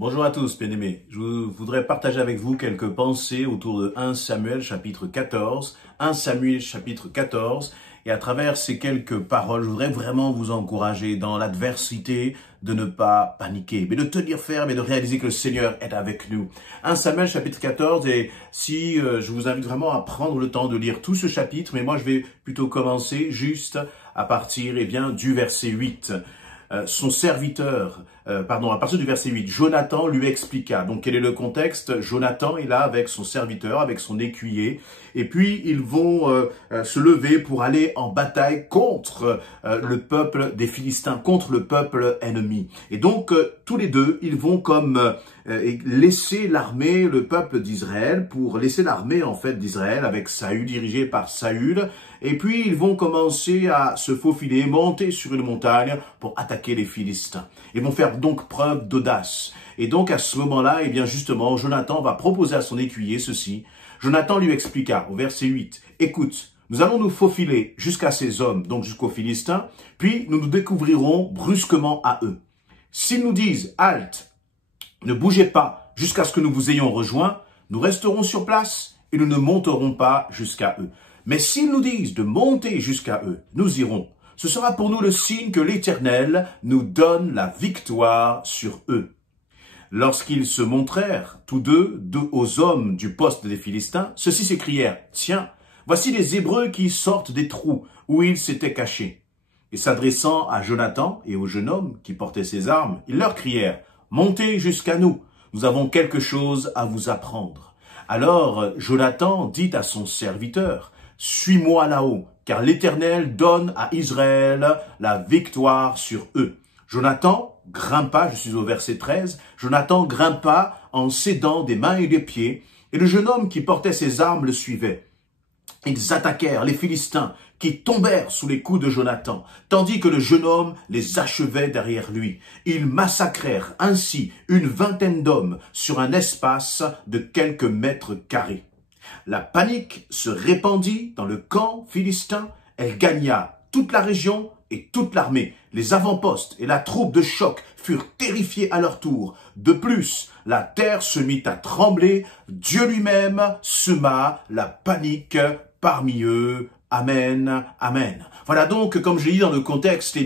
Bonjour à tous, bien-aimés. Je voudrais partager avec vous quelques pensées autour de 1 Samuel chapitre 14. 1 Samuel chapitre 14. Et à travers ces quelques paroles, je voudrais vraiment vous encourager dans l'adversité de ne pas paniquer, mais de tenir ferme et de réaliser que le Seigneur est avec nous. 1 Samuel chapitre 14, et si je vous invite vraiment à prendre le temps de lire tout ce chapitre, mais moi je vais plutôt commencer juste à partir du verset 8. Son serviteur, à partir du verset 8, Jonathan lui expliqua. Donc, quel est le contexte? Jonathan est là avec son serviteur, avec son écuyer, et puis ils vont se lever pour aller en bataille contre le peuple des Philistins, contre le peuple ennemi. Et donc, tous les deux, ils vont comme laisser l'armée, le peuple d'Israël, pour laisser l'armée en fait d'Israël avec Saül, dirigé par Saül, et puis ils vont commencer à se faufiler, monter sur une montagne pour attaquer les Philistins. Ils vont faire donc preuve d'audace. Et donc à ce moment-là, justement, Jonathan va proposer à son écuyer ceci. Jonathan lui expliqua au verset 8, « Écoute, nous allons nous faufiler jusqu'à ces hommes, donc jusqu'aux Philistins, puis nous nous découvrirons brusquement à eux. S'ils nous disent, halte, ne bougez pas jusqu'à ce que nous vous ayons rejoints, nous resterons sur place et nous ne monterons pas jusqu'à eux. Mais s'ils nous disent de monter jusqu'à eux, nous irons. Ce sera pour nous le signe que l'Éternel nous donne la victoire sur eux. » Lorsqu'ils se montrèrent, tous deux aux hommes du poste des Philistins, ceux-ci s'écrièrent, « Tiens, voici les Hébreux qui sortent des trous où ils s'étaient cachés. » Et s'adressant à Jonathan et au jeune homme qui portait ses armes, ils leur crièrent, « Montez jusqu'à nous, nous avons quelque chose à vous apprendre. » Alors Jonathan dit à son serviteur, « Suis-moi là-haut, car l'Éternel donne à Israël la victoire sur eux. » Jonathan grimpa, je suis au verset 13, Jonathan grimpa en s'aidant des mains et des pieds, et le jeune homme qui portait ses armes le suivait. Ils attaquèrent les Philistins, qui tombèrent sous les coups de Jonathan, tandis que le jeune homme les achevait derrière lui. Ils massacrèrent ainsi une vingtaine d'hommes sur un espace de quelques mètres carrés. La panique se répandit dans le camp philistin, elle gagna toute la région et toute l'armée. Les avant-postes et la troupe de choc furent terrifiés à leur tour. De plus, la terre se mit à trembler, Dieu lui-même sema la panique parmi eux. Amen, amen. Voilà donc, comme je l'ai dit dans le contexte,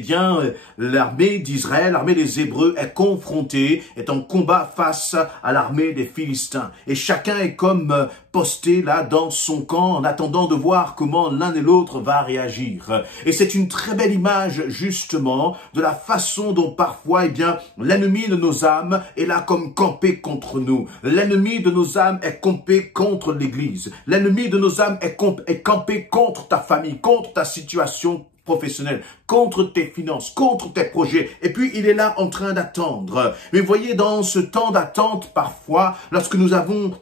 l'armée d'Israël, l'armée des Hébreux est confrontée, est en combat face à l'armée des Philistins. Et chacun est comme posté là dans son camp en attendant de voir comment l'un et l'autre va réagir. Et c'est une très belle image, justement, de la façon dont parfois, l'ennemi de nos âmes est là comme campé contre nous. L'ennemi de nos âmes est campé contre l'Église. L'ennemi de nos âmes est campé contre ta famille, contre ta situation professionnelle, contre tes finances, contre tes projets. Et puis, il est là en train d'attendre. Mais voyez, dans ce temps d'attente, parfois, lorsque nous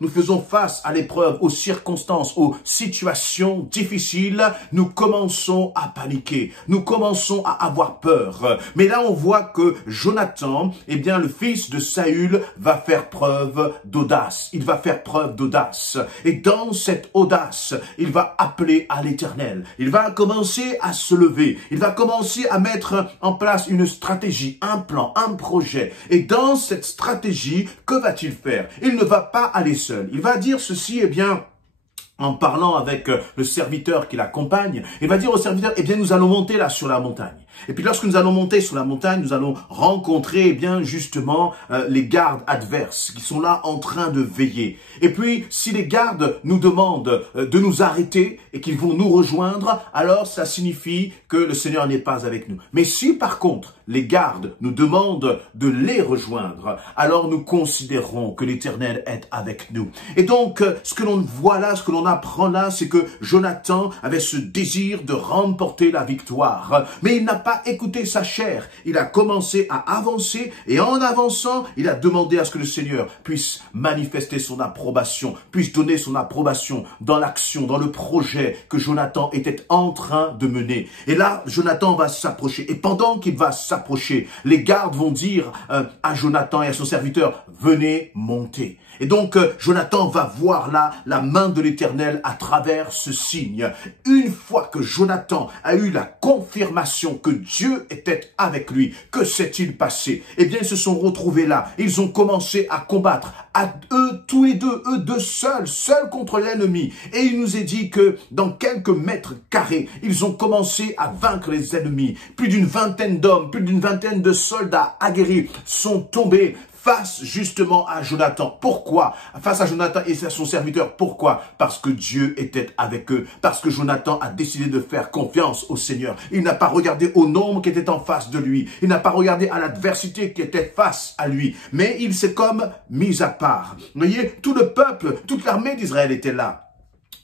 faisons face à l'épreuve, aux circonstances, aux situations difficiles, nous commençons à paniquer. Nous commençons à avoir peur. Mais là, on voit que Jonathan, le fils de Saül, va faire preuve d'audace. Il va faire preuve d'audace. Et dans cette audace, il va appeler à l'Éternel. Il va commencer à se lever. Il va commencer à mettre en place une stratégie, un plan, un projet. Et dans cette stratégie, que va-t-il faire? Il ne va pas aller seul. Il va dire ceci, en parlant avec le serviteur qui l'accompagne, il va dire au serviteur, nous allons monter là sur la montagne. Et puis lorsque nous allons monter sur la montagne, nous allons rencontrer justement les gardes adverses qui sont là en train de veiller. Et puis si les gardes nous demandent de nous arrêter et qu'ils vont nous rejoindre, alors ça signifie que le Seigneur n'est pas avec nous. Mais si par contre les gardes nous demandent de les rejoindre, alors nous considérons que l'Éternel est avec nous. Et donc ce que l'on voit là, ce que l'on apprend là, c'est que Jonathan avait ce désir de remporter la victoire. Mais il n'a pas écouté sa chair. Il a commencé à avancer et en avançant, il a demandé à ce que le Seigneur puisse manifester son approbation, puisse donner son approbation dans l'action, dans le projet que Jonathan était en train de mener. Et là, Jonathan va s'approcher. Et pendant qu'il va s'approcher, les gardes vont dire à Jonathan et à son serviteur, « Venez monter ». Et donc, Jonathan va voir là la main de l'Éternel à travers ce signe. Une fois que Jonathan a eu la confirmation que Dieu était avec lui. Que s'est-il passé? Eh bien, ils se sont retrouvés là. Ils ont commencé à combattre, à eux, tous les deux, eux deux seuls contre l'ennemi. Et il nous est dit que dans quelques mètres carrés, ils ont commencé à vaincre les ennemis. Plus d'une vingtaine d'hommes, plus d'une vingtaine de soldats aguerris sont tombés face justement à Jonathan. Pourquoi? Face à Jonathan et à son serviteur. Pourquoi? Parce que Dieu était avec eux. Parce que Jonathan a décidé de faire confiance au Seigneur. Il n'a pas regardé au nombre qui était en face de lui. Il n'a pas regardé à l'adversité qui était face à lui. Mais il s'est comme mis à part. Vous voyez, tout le peuple, toute l'armée d'Israël était là,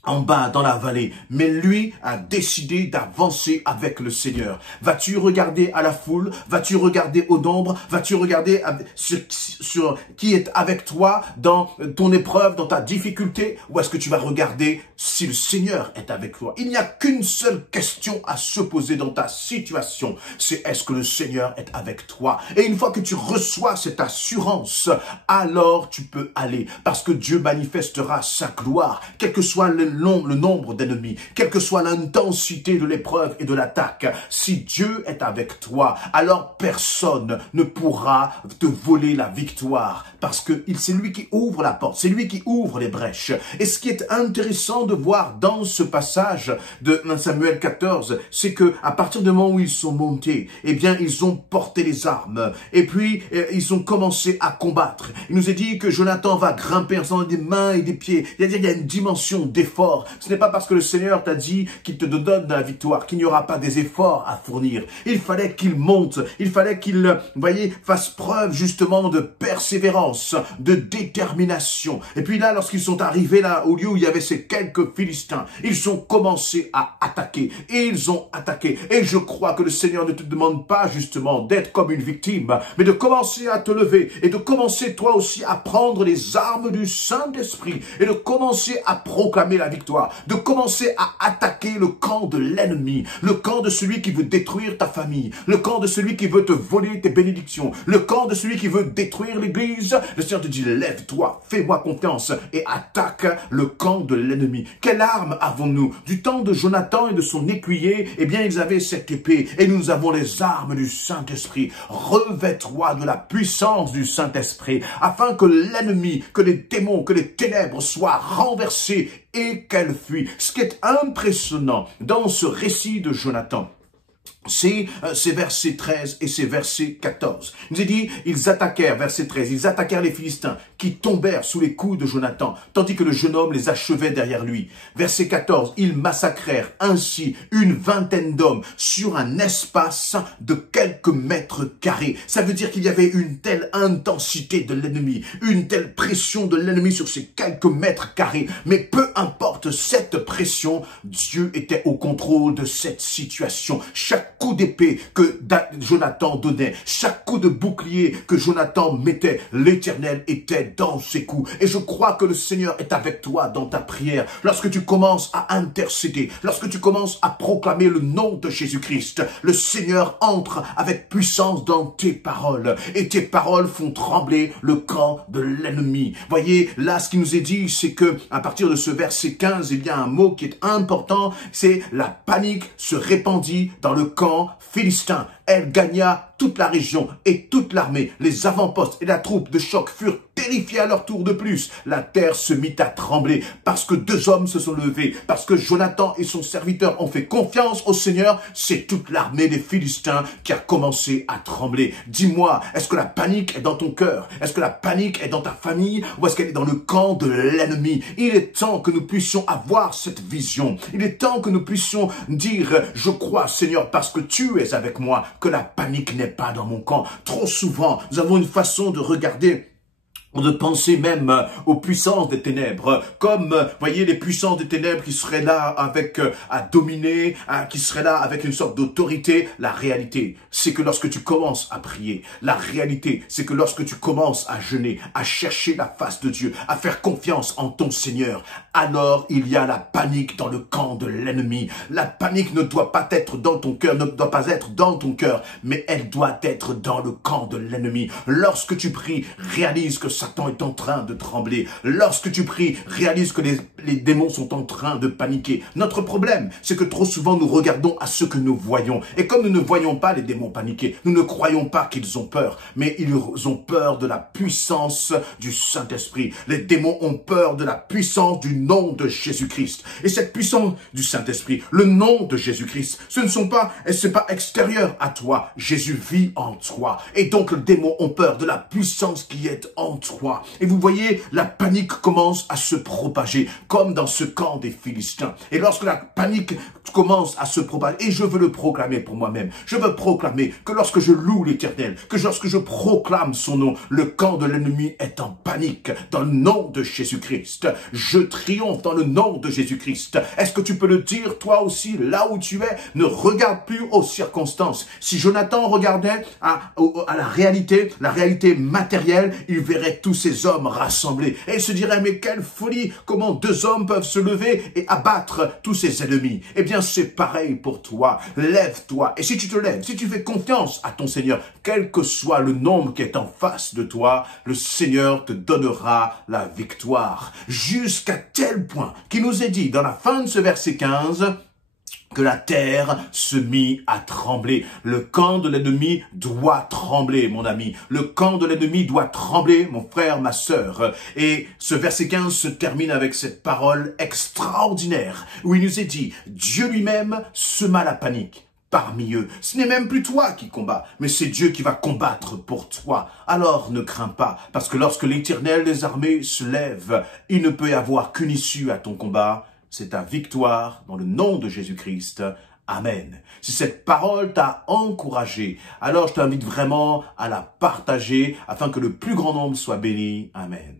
en bas dans la vallée, mais lui a décidé d'avancer avec le Seigneur. Vas-tu regarder à la foule? Vas-tu regarder au nombre? Vas-tu regarder sur qui est avec toi dans ton épreuve, dans ta difficulté? Ou est-ce que tu vas regarder si le Seigneur est avec toi? Il n'y a qu'une seule question à se poser dans ta situation, c'est est-ce que le Seigneur est avec toi? Et une fois que tu reçois cette assurance, alors tu peux aller, parce que Dieu manifestera sa gloire, quel que soit le nombre d'ennemis, quelle que soit l'intensité de l'épreuve et de l'attaque. Si Dieu est avec toi, alors personne ne pourra te voler la victoire, parce que c'est lui qui ouvre la porte, c'est lui qui ouvre les brèches. Et ce qui est intéressant de voir dans ce passage de 1 Samuel 14, c'est que à partir du moment où ils sont montés, eh bien ils ont porté les armes, et puis ils ont commencé à combattre. Il nous est dit que Jonathan va grimper ensemble des mains et des pieds, c'est-à-dire il y a une dimension d'effort. Ce n'est pas parce que le Seigneur t'a dit qu'il te donne la victoire qu'il n'y aura pas des efforts à fournir. Il fallait qu'il monte, il fallait qu'il, voyez, fasse preuve justement de persévérance, de détermination. Et puis là, lorsqu'ils sont arrivés là au lieu où il y avait ces quelques Philistins, ils ont commencé à attaquer. Et ils ont attaqué. Et je crois que le Seigneur ne te demande pas justement d'être comme une victime, mais de commencer à te lever et de commencer toi aussi à prendre les armes du Saint-Esprit et de commencer à proclamer la victoire, de commencer à attaquer le camp de l'ennemi, le camp de celui qui veut détruire ta famille, le camp de celui qui veut te voler tes bénédictions, le camp de celui qui veut détruire l'église. Le Seigneur te dit, lève-toi, fais-moi confiance et attaque le camp de l'ennemi. Quelle arme avons-nous? Du temps de Jonathan et de son écuyer, eh bien ils avaient cette épée et nous avons les armes du Saint-Esprit. Revêt-toi de la puissance du Saint-Esprit afin que l'ennemi, que les démons, que les ténèbres soient renversés et qu'elle fuit. Ce qui est impressionnant dans ce récit de Jonathan, c'est ces versets 13 et ces versets 14. Il nous est dit, ils attaquèrent, verset 13, ils attaquèrent les Philistins qui tombèrent sous les coups de Jonathan, tandis que le jeune homme les achevait derrière lui. Verset 14, ils massacrèrent ainsi une vingtaine d'hommes sur un espace de quelques mètres carrés. Ça veut dire qu'il y avait une telle intensité de l'ennemi, une telle pression de l'ennemi sur ces quelques mètres carrés. Mais peu importe cette pression, Dieu était au contrôle de cette situation. Chaque coup d'épée que Jonathan donnait, chaque coup de bouclier que Jonathan mettait, l'Éternel était dans ses coups. Et je crois que le Seigneur est avec toi dans ta prière. Lorsque tu commences à intercéder, lorsque tu commences à proclamer le nom de Jésus-Christ, le Seigneur entre avec puissance dans tes paroles. Et tes paroles font trembler le camp de l'ennemi. Voyez, là, ce qui nous est dit, c'est que à partir de ce verset 15, il y a un mot qui est important, c'est la panique se répandit dans le camp philistin. Elle gagna toute la région et toute l'armée. Les avant-postes et la troupe de choc furent terrifiés à leur tour de plus. La terre se mit à trembler parce que deux hommes se sont levés, parce que Jonathan et son serviteur ont fait confiance au Seigneur. C'est toute l'armée des Philistins qui a commencé à trembler. Dis-moi, est-ce que la panique est dans ton cœur? Est-ce que la panique est dans ta famille? Ou est-ce qu'elle est dans le camp de l'ennemi? Il est temps que nous puissions avoir cette vision. Il est temps que nous puissions dire, je crois Seigneur parce que tu es avec moi, que la panique n'est pas dans mon camp. Trop souvent, nous avons une façon de regarder, de penser même aux puissances des ténèbres, comme, voyez, les puissances des ténèbres qui seraient là avec, à dominer, qui seraient là avec une sorte d'autorité. La réalité, c'est que lorsque tu commences à prier, la réalité, c'est que lorsque tu commences à jeûner, à chercher la face de Dieu, à faire confiance en ton Seigneur, alors il y a la panique dans le camp de l'ennemi. La panique ne doit pas être dans ton cœur, ne doit pas être dans ton cœur, mais elle doit être dans le camp de l'ennemi. Lorsque tu pries, réalise que Satan est en train de trembler. Lorsque tu pries, réalise que les démons sont en train de paniquer. Notre problème, c'est que trop souvent nous regardons à ce que nous voyons. Et comme nous ne voyons pas les démons paniquer, nous ne croyons pas qu'ils ont peur, mais ils ont peur de la puissance du Saint-Esprit. Les démons ont peur de la puissance du nom de Jésus-Christ. Et cette puissance du Saint-Esprit, le nom de Jésus-Christ, c'est pas extérieur à toi. Jésus vit en toi. Et donc les démons ont peur de la puissance qui est en toi. Et vous voyez, la panique commence à se propager, comme dans ce camp des Philistins. Et lorsque la panique commence à se propager, et je veux le proclamer pour moi-même, je veux proclamer que lorsque je loue l'Éternel, que lorsque je proclame son nom, le camp de l'ennemi est en panique. Dans le nom de Jésus-Christ, je triomphe dans le nom de Jésus-Christ. Est-ce que tu peux le dire toi aussi, là où tu es? Ne regarde plus aux circonstances. Si Jonathan regardait à la réalité matérielle, il verrait tous ces hommes rassemblés. Et il se dirait, mais quelle folie! Comment deux hommes peuvent se lever et abattre tous ces ennemis? Eh bien, c'est pareil pour toi. Lève-toi. Et si tu te lèves, si tu fais confiance à ton Seigneur, quel que soit le nombre qui est en face de toi, le Seigneur te donnera la victoire. Jusqu'à tel point qu'il nous est dit dans la fin de ce verset 15, que la terre se mit à trembler. Le camp de l'ennemi doit trembler, mon ami. Le camp de l'ennemi doit trembler, mon frère, ma sœur. Et ce verset 15 se termine avec cette parole extraordinaire où il nous est dit, Dieu lui-même sema la panique parmi eux. Ce n'est même plus toi qui combats, mais c'est Dieu qui va combattre pour toi. Alors ne crains pas, parce que lorsque l'Éternel des armées se lève, il ne peut y avoir qu'une issue à ton combat, c'est ta victoire dans le nom de Jésus-Christ. Amen. Si cette parole t'a encouragé, alors je t'invite vraiment à la partager afin que le plus grand nombre soit béni. Amen.